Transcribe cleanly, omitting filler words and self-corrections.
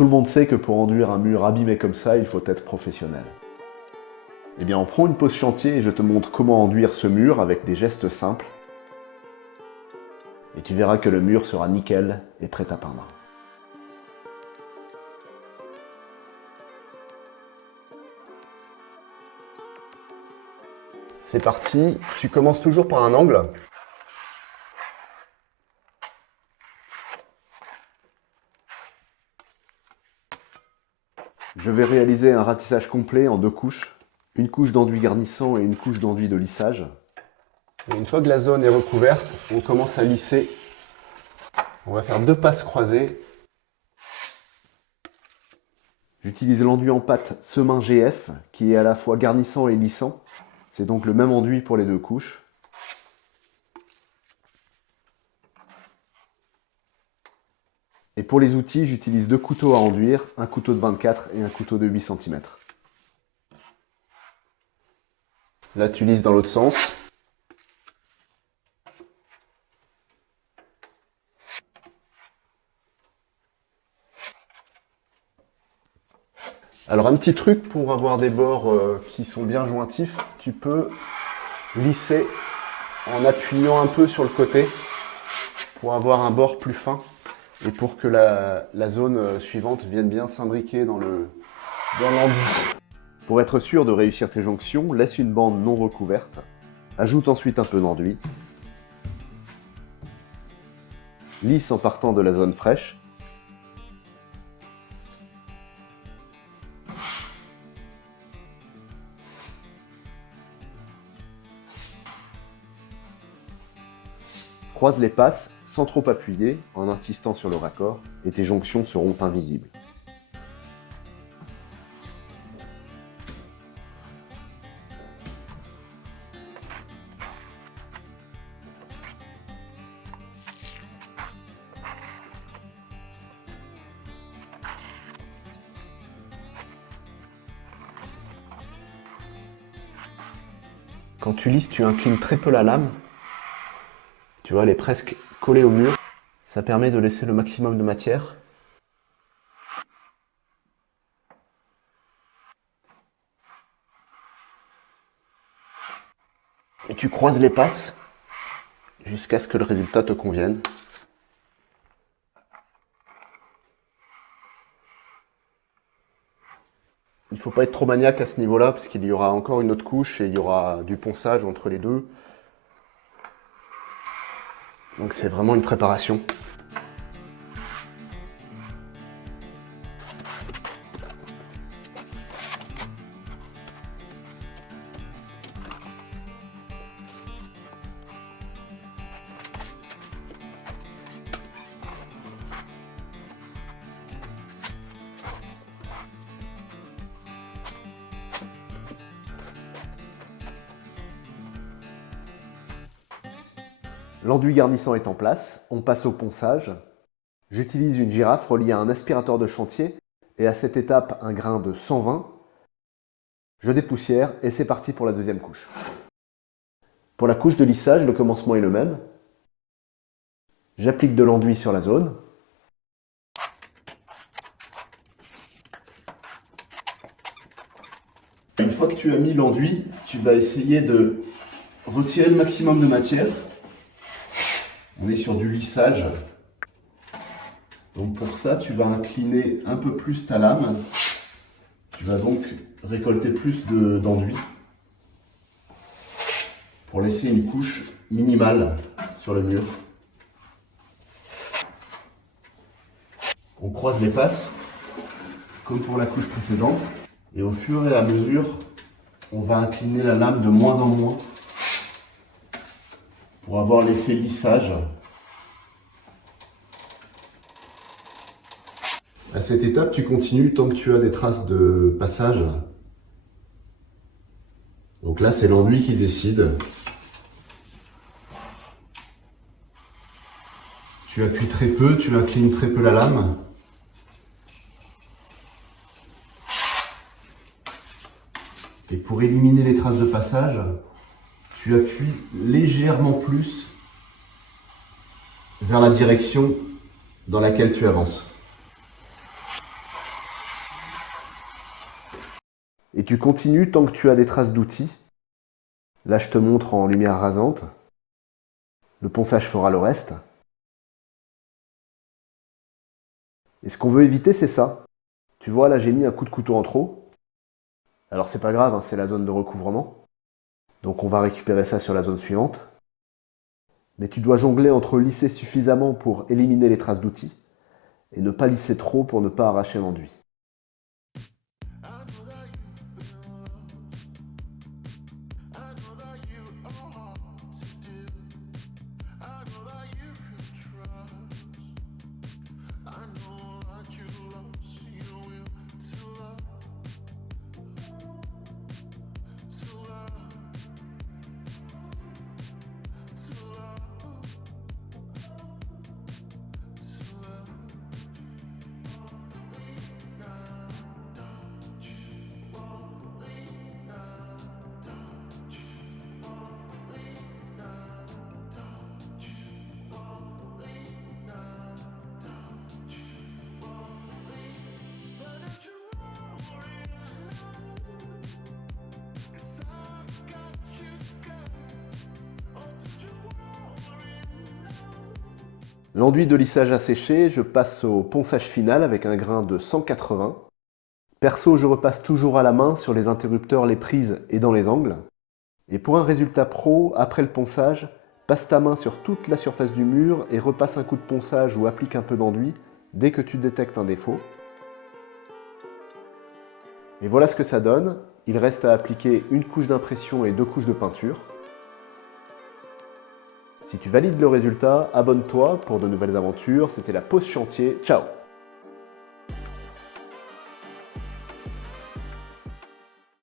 Tout le monde sait que pour enduire un mur abîmé comme ça, il faut être professionnel. Eh bien, on prend une pause chantier et je te montre comment enduire ce mur avec des gestes simples. Et tu verras que le mur sera nickel et prêt à peindre. C'est parti, tu commences toujours par un angle. Je vais réaliser un ratissage complet en 2 couches. Une couche d'enduit garnissant et une couche d'enduit de lissage. Et une fois que la zone est recouverte, on commence à lisser. On va faire 2 passes croisées. J'utilise l'enduit en pâte Semin GF qui est à la fois garnissant et lissant. C'est donc le même enduit pour les 2 couches. Et pour les outils, j'utilise 2 couteaux à enduire, un couteau de 24 et un couteau de 8 cm. Là, tu lisses dans l'autre sens. Alors, un petit truc pour avoir des bords qui sont bien jointifs, tu peux lisser en appuyant un peu sur le côté pour avoir un bord plus fin et pour que la zone suivante vienne bien s'imbriquer dans l'enduit. Pour être sûr de réussir tes jonctions, laisse une bande non recouverte. Ajoute ensuite un peu d'enduit. Lisse en partant de la zone fraîche. Croise les passes sans trop appuyer, en insistant sur le raccord, et tes jonctions seront invisibles. Quand tu lisses, tu inclines très peu la lame. Tu vois, elle est presque collée au mur. Ça permet de laisser le maximum de matière. Et tu croises les passes jusqu'à ce que le résultat te convienne. Il ne faut pas être trop maniaque à ce niveau-là, parce qu'il y aura encore une autre couche et il y aura du ponçage entre les deux. Donc c'est vraiment une préparation. L'enduit garnissant est en place, on passe au ponçage. J'utilise une girafe reliée à un aspirateur de chantier et à cette étape un grain de 120. Je dépoussière et c'est parti pour la deuxième couche. Pour la couche de lissage, le commencement est le même. J'applique de l'enduit sur la zone. Une fois que tu as mis l'enduit, tu vas essayer de retirer le maximum de matière. On est sur du lissage. Donc pour ça, tu vas incliner un peu plus ta lame. Tu vas donc récolter plus d'enduit pour laisser une couche minimale sur le mur. On croise les passes, comme pour la couche précédente. Et au fur et à mesure, on va incliner la lame de moins en moins pour avoir l'effet lissage. À cette étape, tu continues tant que tu as des traces de passage. Donc là, c'est l'enduit qui décide. Tu appuies très peu, tu inclines très peu la lame. Et pour éliminer les traces de passage, tu appuies légèrement plus vers la direction dans laquelle tu avances. Et tu continues tant que tu as des traces d'outils. Là, je te montre en lumière rasante. Le ponçage fera le reste. Et ce qu'on veut éviter, c'est ça. Tu vois, là, j'ai mis un coup de couteau en trop. Alors, c'est pas grave, hein, c'est la zone de recouvrement. Donc, on va récupérer ça sur la zone suivante. Mais tu dois jongler entre lisser suffisamment pour éliminer les traces d'outils et ne pas lisser trop pour ne pas arracher l'enduit. L'enduit de lissage a séché, je passe au ponçage final avec un grain de 180. Perso, je repasse toujours à la main sur les interrupteurs, les prises et dans les angles. Et pour un résultat pro, après le ponçage, passe ta main sur toute la surface du mur et repasse un coup de ponçage ou applique un peu d'enduit dès que tu détectes un défaut. Et voilà ce que ça donne. Il reste à appliquer une couche d'impression et 2 couches de peinture. Si tu valides le résultat, abonne-toi pour de nouvelles aventures. C'était la pause chantier. Ciao!